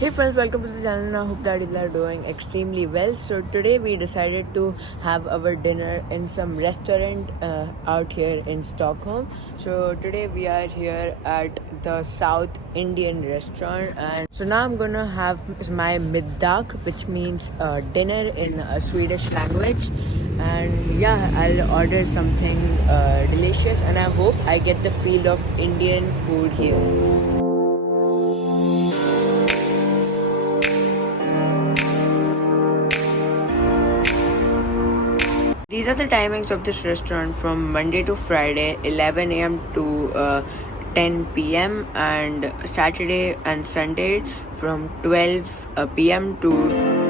Hey friends, welcome to the channel and I hope that you are doing extremely well. So today we decided to have our dinner in some restaurant out here in Stockholm. So today we are here at the South Indian restaurant, and so now I'm gonna have my middag, which means dinner in Swedish language. And yeah, I'll order something delicious and I hope I get the feel of Indian food here. These are the timings of this restaurant from Monday to Friday, 11 a.m. to 10 p.m. and Saturday and Sunday from 12 p.m. to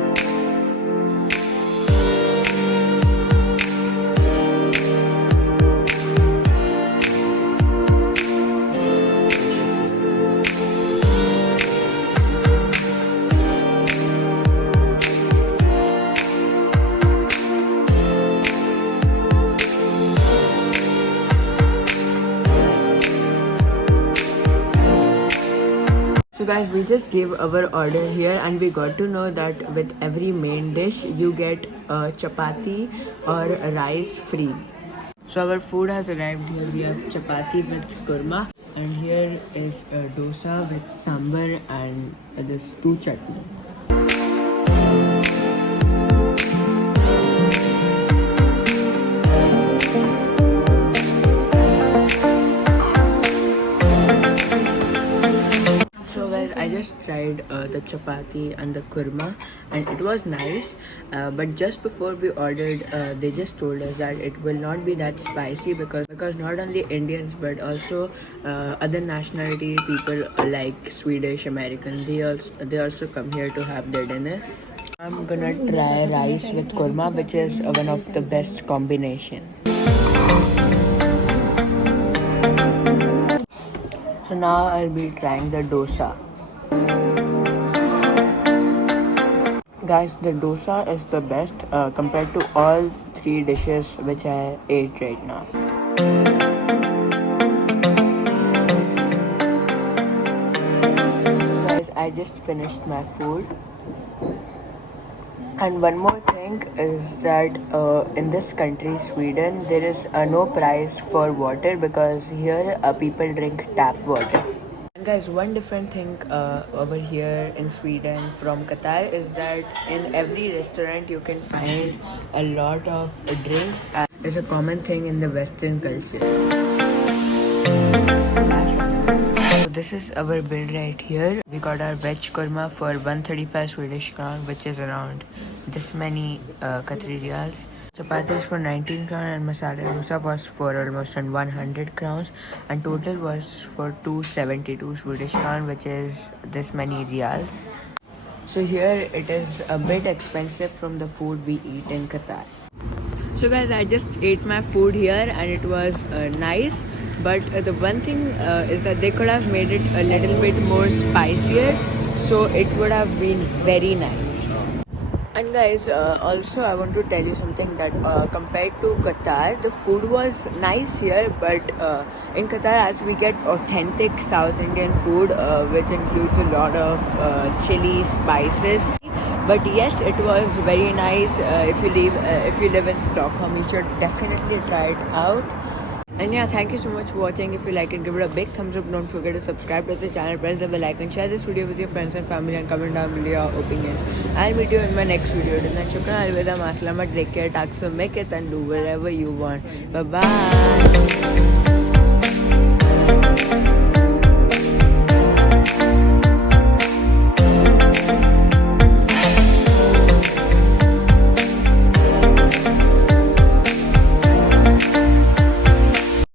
So guys, we just gave our order here and we got to know that with every main dish you get chapati or rice free. So our food has arrived here. We have chapati with kurma and here is dosa with sambar and this two chutney. I just tried the chapati and the kurma and it was nice, but just before we ordered they just told us that it will not be that spicy because not only Indians but also other nationality people like Swedish, American, they also come here to have their dinner. I'm gonna try rice with kurma, which is one of the best combination. So now I'll be trying the dosa. Guys, the dosa is the best compared to all three dishes which I ate right now. Guys, I just finished my food. And one more thing is that in this country, Sweden, there is no price for water because here people drink tap water. And guys, one different thing over here in Sweden from Qatar is that in every restaurant you can find a lot of drinks. It's a common thing in the Western culture. So this is our bill right here. We got our veg korma for 135 Swedish crown, which is around this many Qatari riyals. Chapati is for 19 crowns and masala dosa was for almost 100 crowns and total was for 272 Swedish crown, which is this many riyals. So here it is a bit expensive from the food we eat in Qatar. So guys, I just ate my food here and it was nice, but the one thing is that they could have made it a little bit more spicier, so it would have been very nice. And guys, also I want to tell you something that compared to Qatar, the food was nice here, but in Qatar, as we get authentic South Indian food, which includes a lot of chili, spices. But yes, it was very nice. If you live in Stockholm, you should definitely try it out. And yeah, thank you so much for watching. If you like it, give it a big thumbs up. Don't forget to subscribe to the channel, press the bell icon, share this video with your friends and family, and comment down below your opinions. I'll meet you in my next video. Till then, shukran, alvida, maslama, take care, talk so make it and do whatever you want. Bye bye.